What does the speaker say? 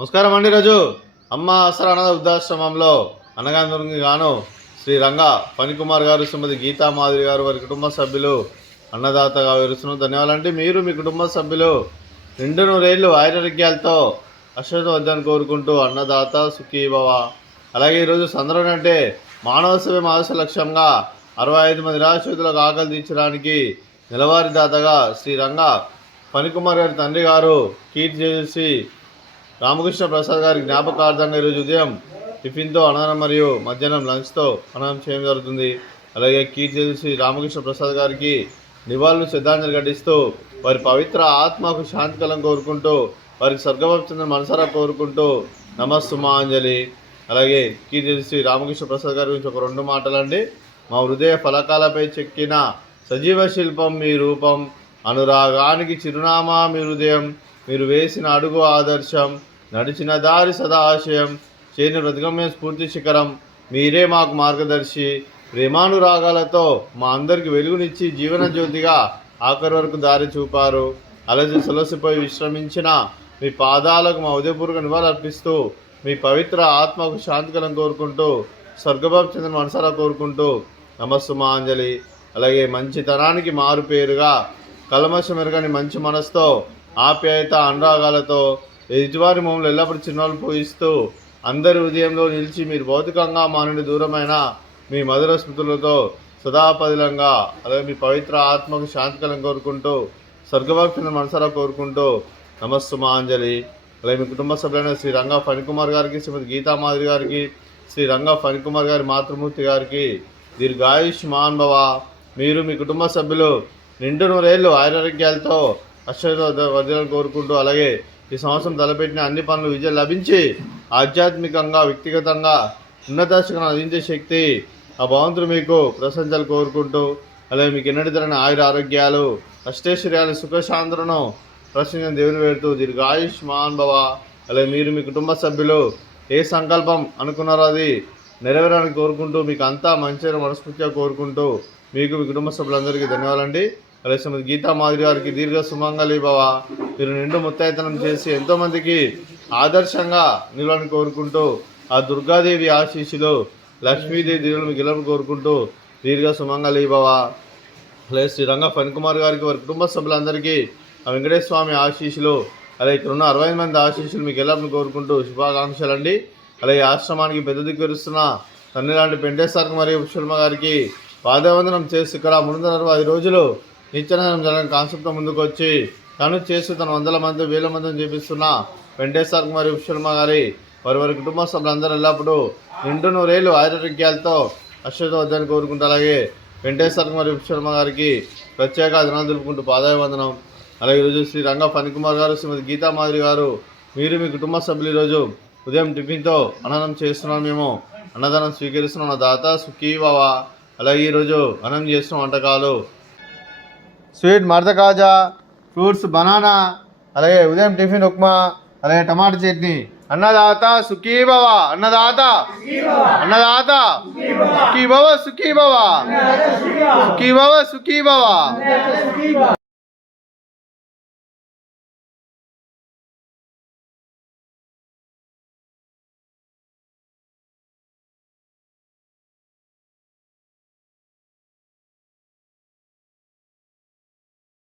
నమస్కారం అండి. రోజు అమ్మ ఆసరా అనాథ వృద్ధాశ్రమంలో అన్నగారికి గాను శ్రీ రంగా ఫణికుమార్ గారు, శ్రీమతి గీతా మాధురి గారు, వారి కుటుంబ సభ్యులు అన్నదాతగా వివరిస్తున్నాం. ధన్యవాదాలండి. మీరు మీ కుటుంబ సభ్యులు నిండు నూరేళ్లు ఆయురారోగ్యాలతో అశ్వత్థాన్ని కోరుకుంటూ అన్నదాత సుఖీ భవ. అలాగే ఈరోజు సందర్భం అంటే మానవ సేవ ఆదర్శ లక్ష్యంగా 65 మంది నిరాశ్రితులకు ఆకలి తీర్చడానికి నెలవారీ దాతగా శ్రీ రంగా ఫణికుమార్ గారి తండ్రి గారు కీర్తి చేసి రామకృష్ణ ప్రసాద్ గారి జ్ఞాపకార్థంగా ఈరోజు ఉదయం టిఫిన్తో అన్నదానం మరియు మధ్యాహ్నం లంచ్తో అన్నదానం చేయడం జరుగుతుంది. అలాగే కీర్తి చేసి రామకృష్ణ ప్రసాద్ గారికి నివాళులు శ్రద్ధాంజలి ఘటిస్తూ వారి పవిత్ర ఆత్మకు శాంతికలం కోరుకుంటూ వారికి స్వర్గభక్తులను మనసారా కోరుకుంటూ నమస్సుమాంజలి. అలాగే కీర్తి చేసి రామకృష్ణ ప్రసాద్ గారి గురించి ఒక 2 మాటలండి. మా హృదయ ఫలకాలపై చెక్కిన సజీవ శిల్పం మీ రూపం, అనురాగానికి చిరునామా మీ హృదయం, మీరు వేసిన అడుగు ఆదర్శం, నడిచిన దారి సదా ఆశయం, చేయని బ్రతకమే స్ఫూర్తి శిఖరం, మీరే మాకు మార్గదర్శి, ప్రేమానురాగాలతో మా అందరికి వెలుగునిచ్చి జీవన జ్యోతిగా ఆఖరి వరకు దారి చూపారు. అలసి సొలసిపోయి విశ్రమించిన మీ పాదాలకు మా ఉదయపూర్వక నివాళులు అర్పిస్తూ మీ పవిత్ర ఆత్మకు శాంతికలం కోరుకుంటూ స్వర్గభావం చెందిన మనసారా కోరుకుంటూ నమస్సుమాంజలి. అలాగే మంచితనానికి మారు పేరుగా కల్మషం ఎరగని మంచి మనసుతో ఆప్యాయత అనురాగాలతో ఎదుటివారి మమ్మల్ని ఎల్లప్పుడూ చిరునవ్వులు పూజిస్తూ అందరి హృదయంలో నిలిచి మీరు భౌతికంగా మా నుండి దూరమైన మీ మధుర స్మృతులతో సదాపదిలంగా అలాగే మీ పవిత్ర ఆత్మకు శాంతికలం కోరుకుంటూ స్వర్గభక్తులను మనసారా కోరుకుంటూ నమస్సుమాంజలి. అలాగే మీ కుటుంబ సభ్యులైన శ్రీ రంగా ఫణికుమార్ గారికి, శ్రీమతి గీతా మాధురి గారికి, శ్రీ రంగా ఫణికుమార్ గారి మాతృమూర్తి గారికి దీర్ఘాయుష్మాన్ భవ. మీరు మీ కుటుంబ సభ్యులు నిండు నూరేళ్లు ఆయురారోగ్యాలతో వర్ధలను కోరుకుంటూ అలాగే ఈ సంవత్సరం తలపెట్టిన అన్ని పనులు విజయం లభించి ఆధ్యాత్మికంగా వ్యక్తిగతంగా ఉన్నత శిఖరం అందించే శక్తి ఆ భగవంతుడు మీకు ప్రశంసలు కోరుకుంటూ అలాగే మీకు ఎన్నటి తరని ఆయుర ఆరోగ్యాలు అష్టైశ్వర్యాలు సుఖశాంతులను ప్రశ్న దేవుని పెడుతూ దీర్ఘాయుష్మాన్ భవ. అలాగే మీరు మీ కుటుంబ సభ్యులు ఏ సంకల్పం అనుకున్నారో అది నెరవేరాలని కోరుకుంటూ మీకు అంతా మంచిగా మనస్ఫూర్తిగా కోరుకుంటూ మీకు మీ కుటుంబ సభ్యులందరికీ ధన్యవాదాలండి. అలాగే శ్రీమతి గీతా మాధురి గారికి దీర్ఘ సుమంగళి భవ. మీరు నిండు ముత్తైతనం చేసి ఎంతోమందికి ఆదర్శంగా నిలవాలని కోరుకుంటూ ఆ దుర్గాదేవి ఆశీస్సులు లక్ష్మీదేవి దీవులను గెలవని కోరుకుంటూ దీర్ఘ సుమంగళి భవ. అలాగే శ్రీ రంగా ఫణికుమార్ గారికి వారి కుటుంబ సభ్యులందరికీ ఆ వెంకటేశ్వర స్వామి ఆశీస్సులు అలాగే ఇక్కడ ఉన్న 65 మంది ఆశీస్సులు మీకు గెలవని కోరుకుంటూ శుభాకాంక్షలు అండి. అలాగే ఆశ్రమానికి పెద్ద దిక్కురుస్తున్న తండ్రి లాంటి పెంటేశ్వర మరియు శర్మ గారికి పాదవందనం చేసి ఇక్కడ 365 రోజులు నిత్యానందం జరగని కాన్సెప్ట్తో ముందుకు వచ్చి తను చేస్తూ తన 100 మంది 1000 మందిని చేపిస్తున్న వెంకటేశ్వర మరియు శర్మ గారి వారి కుటుంబ సభ్యులందరూ ఎల్లప్పుడూ నిండు నూరేళ్లు ఆయురారోగ్యాలతో అశ్వత్థాన్ని కోరుకుంటూ అలాగే వెంకటేశ్వర మరియు శర్మ గారికి ప్రత్యేక దినాలు తెలుపుకుంటూ పాదాభివందనం. అలాగే ఈరోజు శ్రీ రంగా ఫణికుమార్ గారు, శ్రీమతి గీతా మాధురి గారు మీరు మీ కుటుంబ సభ్యులు ఈరోజు ఉదయం టిఫిన్తో అన్నదానం చేస్తున్నాం. మేము అన్నదానం స్వీకరిస్తున్నాం. దాత సుఖీ భవ. అలాగే ఈరోజు అన్నం చేస్తున్న వంటకాలు స్వీట్ మర్ద కాజా, ఫ్రూట్స్ బనానా, అలాగే ఉదయం టిఫిన్ ఉప్మా, అలాగే టమాటా చట్నీ. అన్నదాత సుఖీ భవ. అన్నదాత అన్నదాత సుఖీ భవ సుఖీ భవ సుఖీ భవ సుఖీ భవ.